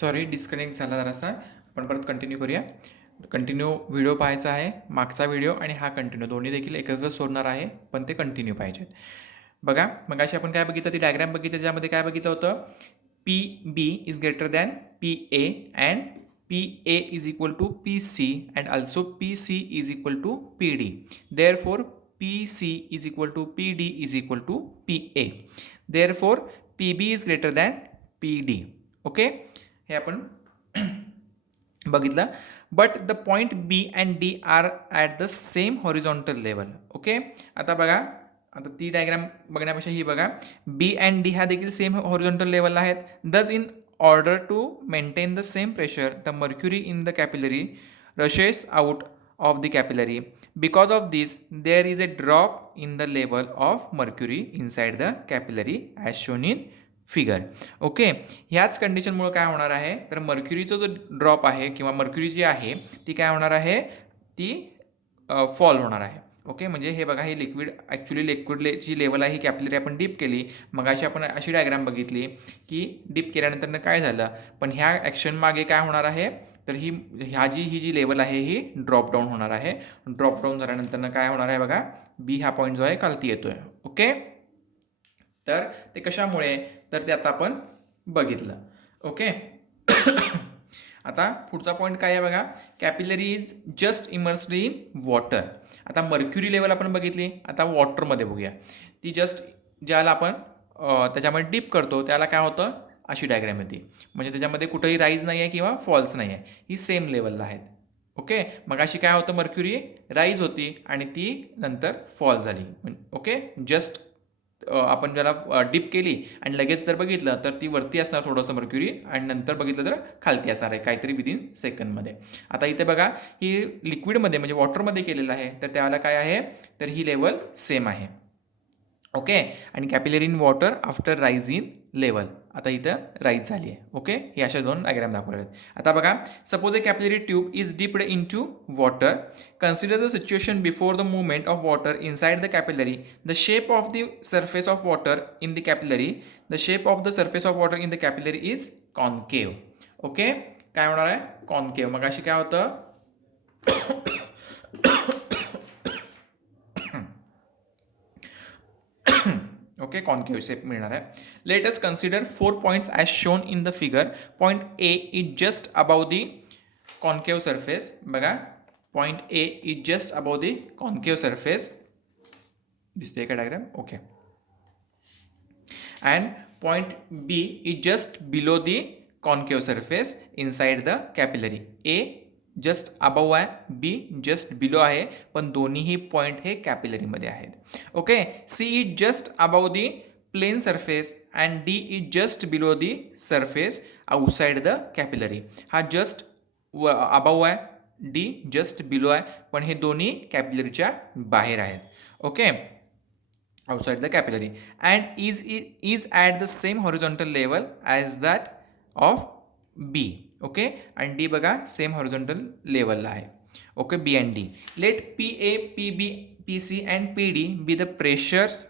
Sorry disconnect झाला जरासा. आपण परत कंटिन्यू करूया. कंटिन्यू व्हिडिओ पाहायचा आहे, मागचा व्हिडिओ आणि हा कंटिन्यू दोन्ही देखील एकत्र सोडणार आहे, पण ते कंटिन्यू पाहिजेत. बघा मगाशी आपण काय बघितलं, ती डायग्राम बघितली, त्याच्यामध्ये काय बघितलं होतं, P B is greater than P A and P A is equal to P C and also P C is equal to P D. Therefore P C is equal to P D is equal to P A. Therefore P B is greater than P D. Okay, हे आपण बघितलं. But the point B and D are at the same horizontal level. Okay, आता बघा, आता ती diagram बघण्यापेक्षा ही बघा, बी and D ह्या देखील सेम हॉरिझॉन्टल लेवलला आहेत. Thus in order to maintain the same pressure the mercury in the capillary rushes out of the capillary. Because of this there is a drop in the level of mercury inside the capillary as shown in figure. Okay, ह्याच कंडिशनमुळे काय होणार आहे, तर मर्क्युरीचा जो drop आहे किंवा mercury जी आहे ती काय होणार आहे, ती फॉल होणार आहे. ओके, म्हणजे हे बघा, ही लिक्विड ॲक्च्युली लिक्विडची लेवल आहे, ही कॅपिलरी आपण डीप केली. मग आपण अशी डायग्राम बघितली की डीप केल्यानंतर काय झालं, पण ह्या ॲक्शन मागे काय होणार आहे, तर ही जी लेवल आहे ही ड्रॉप डाऊन होणार आहे. ड्रॉप डाऊन झाल्यानंतर काय होणार आहे बघा, बी हा पॉईंट जो आहे खालती येतोय. ओके, तर ते कशामुळे, तर ते आता आपण बघितलं. ओके, आता पुढचा पॉईंट काय आहे बघा, capillary is just immersed in water. आता मर्क्युरी लेवल आपण बघितली, आता वॉटरमध्ये बघूया. ती जस्ट ज्याला आपण त्याच्यामध्ये डीप करतो त्याला काय होतं, अशी डायग्राम येते. म्हणजे त्याच्यामध्ये कुठंही राईज नाही आहे किंवा फॉल्स नाही आहे, ही सेम लेवलला आहेत. ओके, मग अशी काय होतं, मर्क्युरी राईज होती आणि ती नंतर फॉल झाली. ओके, जस्ट आपण ज्याला डीप केली आणि लगेच जर बघितलं तर ती वरती असणार थोडंसं मर्क्युरी, आणि नंतर बघितलं तर खालती असणार आहे काहीतरी विदिन सेकंडमध्ये. आता इथे बघा, ही लिक्विडमध्ये म्हणजे वॉटरमध्ये केलेलं आहे, तर त्याला काय आहे, तर ही लेवल सेम आहे. ओके, आणि capillary in water after rise in level, आता इथं राईज झाली आहे. ओके, हे अशा दोन डायग्राम दाखवले आहेत. आता बघा, suppose a capillary tube is dipped into water. Consider the situation before the movement of water inside the capillary. The shape of the surface of water in the capillary, the shape of the surface of water in the capillary is concave. Okay, काय होणार आहे, concave. मग अशी काय होतं, okay, concave shape मिळणार आहे. Let us consider 4 points as shown in the figure. Point A is just above the concave surface. बघा, point A is just above the concave surface. दिसते का diagram? Okay. And point B is just below the concave surface inside the capillary. A just above आहे, B just below आहे, पण दोन्हीही point हे कॅपिलरीमध्ये आहेत. Okay, C is just above the plane surface and D is just below the surface outside the capillary. हा just above आहे, D just below आहे, पण हे दोन्ही कॅपिलरीच्या बाहेर आहेत. Okay, outside the capillary, and is at the same horizontal level as that of B. Okay, आणि डी बघा सेम हॉरिझॉन्टल लेवलला आहे. Okay, B and D. Let P A, P B, P C and P D be the pressures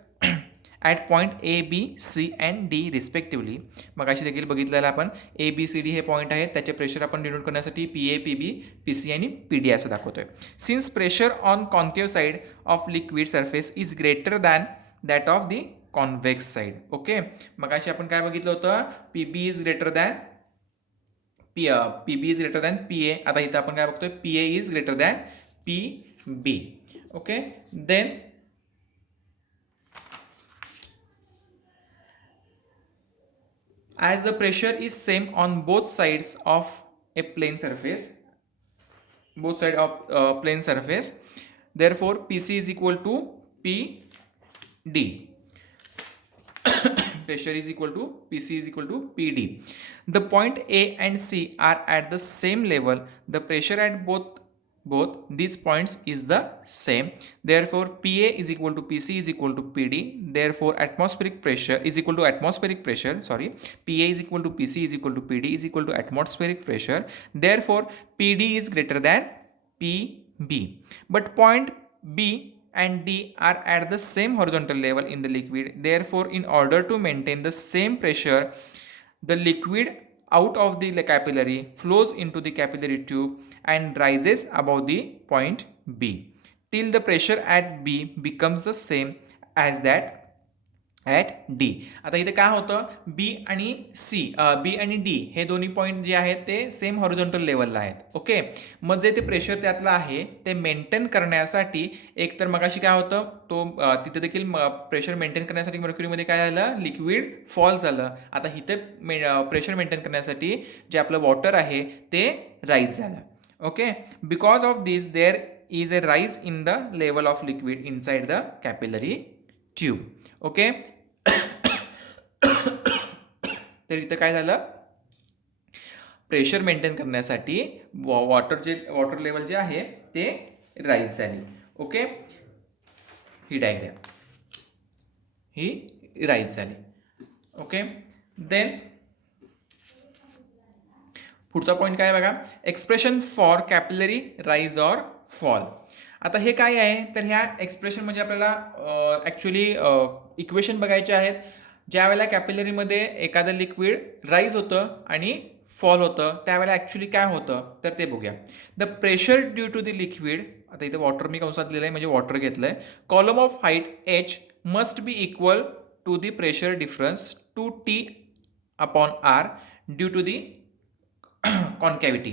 at point A B C and D respectively. मग अशी देखील बघितलेलं आपण, A B C D हे point आहेत, त्याचे प्रेशर आपण denote करण्यासाठी P A, P B, P C आणि पी डी असं दाखवतोय. Since pressure on concave side of liquid surface is greater than that of the convex side. Okay, मग अशी आपण काय बघितलं होतं, P B is greater than P B is greater than P A. आता इथं आपण काय बघतोय, P A is greater than P B. Okay, then as the pressure is same on both sides of a plane surface, both side of plane surface, therefore pc is equal to pd. Pressure is equal to pc is equal to pd. The point a and c are at the same level. The pressure at both these points is the same. Therefore pa is equal to pc is equal to pd. Therefore atmospheric pressure is equal to atmospheric pressure, pa is equal to pc is equal to pd is equal to atmospheric pressure. Therefore pd is greater than pb. But point b and d are at the same horizontal level in the liquid. Therefore in order to maintain the same pressure, the liquid out of the capillary, flows into the capillary tube and rises above the point B till the pressure at B becomes the same as that at D. आता इथे काय होतं, बी आणि बी आणि D हे दोन्ही point जे आहेत ते सेम हॉरिझॉन्टल लेवलला आहेत. ओके, मग जे ते प्रेशर त्यातलं आहे ते मेंटेन करण्यासाठी एक तर मगाशी काय होतं, तो तिथे देखील प्रेशर मेंटेन करण्यासाठी मर्क्युरीमध्ये काय झालं, लिक्विड फॉल झालं. आता इथे प्रेशर मेंटेन करण्यासाठी जे आपलं वॉटर आहे ते राईज झालं. Okay, because of this there is a rise in the level of liquid inside the capillary tube. Okay, तर इथं काय झालं, प्रेशर मेंटेन करण्यासाठी वॉटर लेवल जे आहे ते राईज झाली. ओके, ही डायग्राम ही राईज झाली. ओके, देन पुढचा पॉईंट काय बघा, expression for capillary rise or fall. आता हे काय आहे, तर ह्या एक्सप्रेशन म्हणजे आपल्याला ॲक्च्युली इक्वेशन बघायचे आहेत. ज्या वेळेला कॅपिलरीमध्ये एखादं लिक्विड राईज होतं आणि फॉल होतं त्यावेळेला ॲक्च्युली काय होतं तर ते बघूया. The pressure due to the liquid, आता इथे वॉटर मी कंसात दिलेलं आहे म्हणजे वॉटर घेतलं आहे, column of height H must be equal to the pressure difference 2T upon R due to the concavity.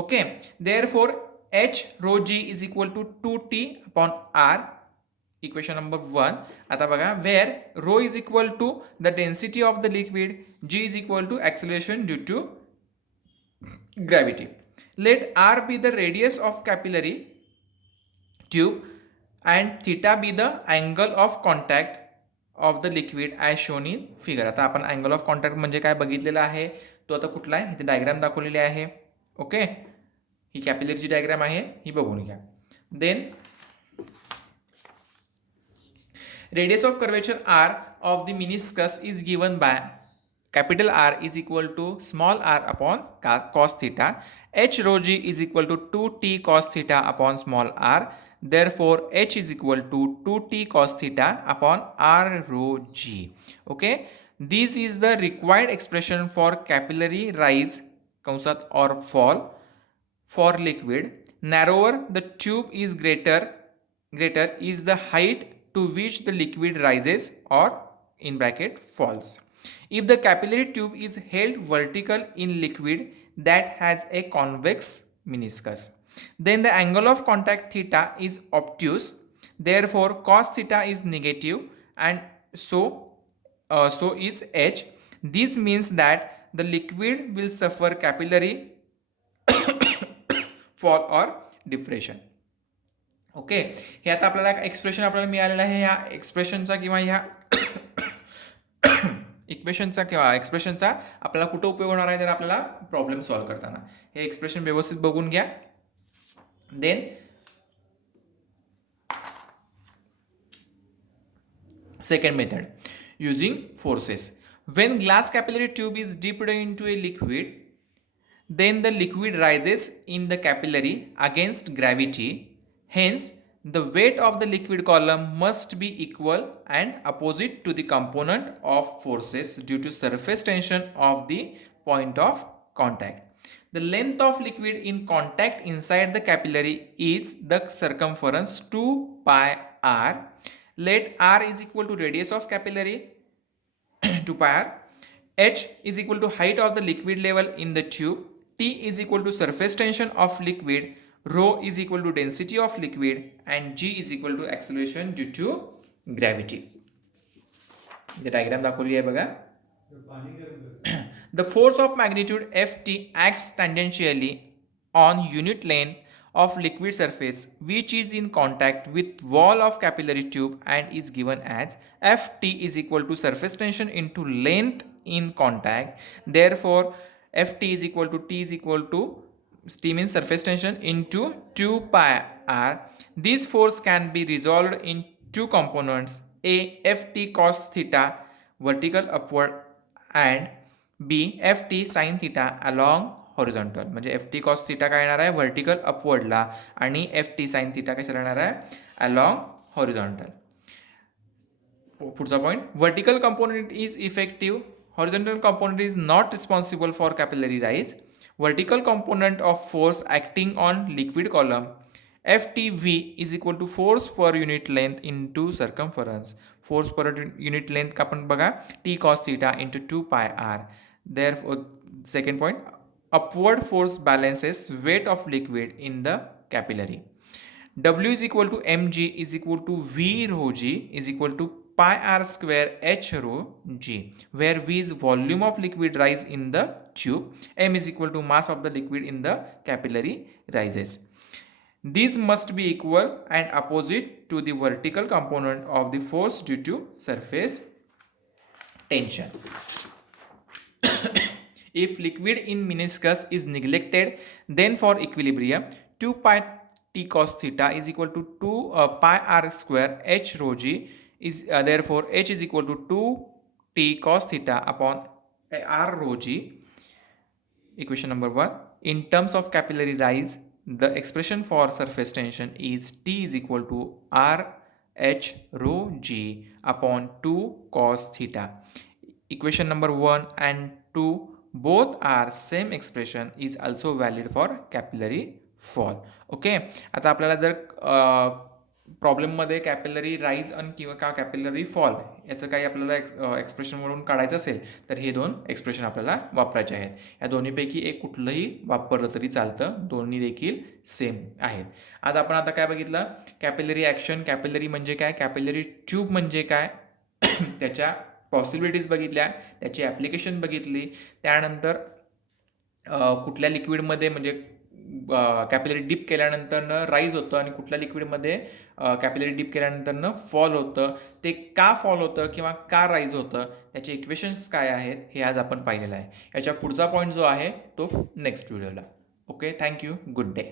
Okay, therefore H rho G is equal to 2T upon R, equation number 1. आता बघा, where rho is equal to the density of the liquid, G is equal to acceleration due to gravity. Let R be the radius of capillary tube and theta be the angle of contact of the liquid as shown in figure. आता आपण angle of contact म्हणजे काय बघितलेला आहे, तो आता कुठला आहे, इथे डायग्राम दाखवलेली आहे. ओके, ही कॅपिलरीची डायग्राम आहे, ही बघून घ्या. Then radius of curvature R of the meniscus is given by capital R is equal to small r upon cos theta. H rho g is equal to 2T cos theta upon small r. Therefore H is equal to 2T cos theta upon R rho g. Okay, this is the required expression for capillary rise कंसात or fall for liquid. Narrower the tube is greater is the height to which the liquid rises or in bracket falls. If the capillary tube is held vertical in liquid that has a convex meniscus, then the angle of contact theta is obtuse. Therefore cos theta is negative and so is H. This means that the liquid will suffer capillary fall or depression. Okay, हे आता आपल्याला expression आपल्याला मिळालेलं आहे. ह्या एक्सप्रेशनचा किंवा ह्या इक्वेशनचा किंवा एक्सप्रेशनचा आपल्याला कुठं उपयोग होणार आहे तर आपल्याला प्रॉब्लेम सॉल्व्ह करताना हे एक्सप्रेशन व्यवस्थित बघून घ्या. Then second method, using forces. When glass capillary tube is dipped into a liquid, then the liquid rises in the capillary against gravity. Hence, the weight of the liquid column must be equal and opposite to the component of forces due to surface tension of the point of contact. The length of liquid in contact inside the capillary is the circumference 2 pi r. Let r is equal to radius of capillary 2 pi r. H is equal to height of the liquid level in the tube. T is equal to surface tension of liquid. Rho is equal to density of liquid and G is equal to acceleration due to gravity. The diagram दाखवली आहे बघा. The force of magnitude Ft acts tangentially on unit length of liquid surface which is in contact with wall of capillary tube and is given as Ft is equal to surface tension into length in contact. Therefore Ft is equal to T is equal to means surface tension into 2 pi r. This force can be resolved in two components: A, Ft cos theta vertical upward and B, Ft sin theta along horizontal. म्हणजे Ft cos theta काय येणार आहे vertical upwardला आणि Ft sin theta कशाला येणार आहे along horizontal. पुढचा point, vertical component is effective horizontal component is not responsible for capillary rise. Vertical component of force acting on liquid column FTV is equal to force per unit length into circumference. Force per unit length आपण बघा T cos theta into 2 pi r. Therefore, second point, upward force balances weight of liquid in the capillary. W is equal to mg is equal to V rho g is equal to pi r square h rho g, where V is volume of liquid rise in the tube, m is equal to mass of the liquid in the capillary rises. These must be equal and opposite to the vertical component of the force due to surface tension. If liquid in meniscus is neglected, then for equilibrium 2 pi T cos theta is equal to 2 pi r square h rho g is therefore h is equal to 2 T cos theta upon r rho g. Equation number 1. In terms of capillary rise, the expression for surface tension is T is equal to R H rho G upon 2 cos theta. Equation number 1 and 2 both are same expression is also valid for capillary fall. Okay, आता आपल्याला जर प्रॉब्लेममध्ये capillary rise आणि किंवा का capillary fall याचं काही आपल्याला एक्सप्रेशन म्हणून काढायचं असेल तर हे दोन एक्सप्रेशन आपल्याला वापरायचे आहेत. या दोन्हीपैकी एक कुठलंही वापरलं तरी चालतं, दोन्ही देखील सेम आहेत. आता आपण आता काय बघितलं, कॅपिलरी ॲक्शन. कॅपिलरी म्हणजे काय, कॅपिलरी ट्यूब म्हणजे काय, त्याच्या पॉसिबिलिटीज बघितल्या, त्याची ॲप्लिकेशन बघितली. त्यानंतर कुठल्या लिक्विडमध्ये म्हणजे कॅपिलरी डिप केल्यानंतरनं राईज होतं आणि कुठल्या लिक्विडमध्ये कॅपिलरी डिप केल्यानंतरनं फॉल होतं, ते का फॉल होतं किंवा का राईज होतं, त्याचे इक्वेशन्स काय आहेत हे आज आपण पाहिलेलं आहे. याच्या पुढचा पॉईंट जो आहे तो नेक्स्ट व्हिडिओला. Okay, thank you, good day.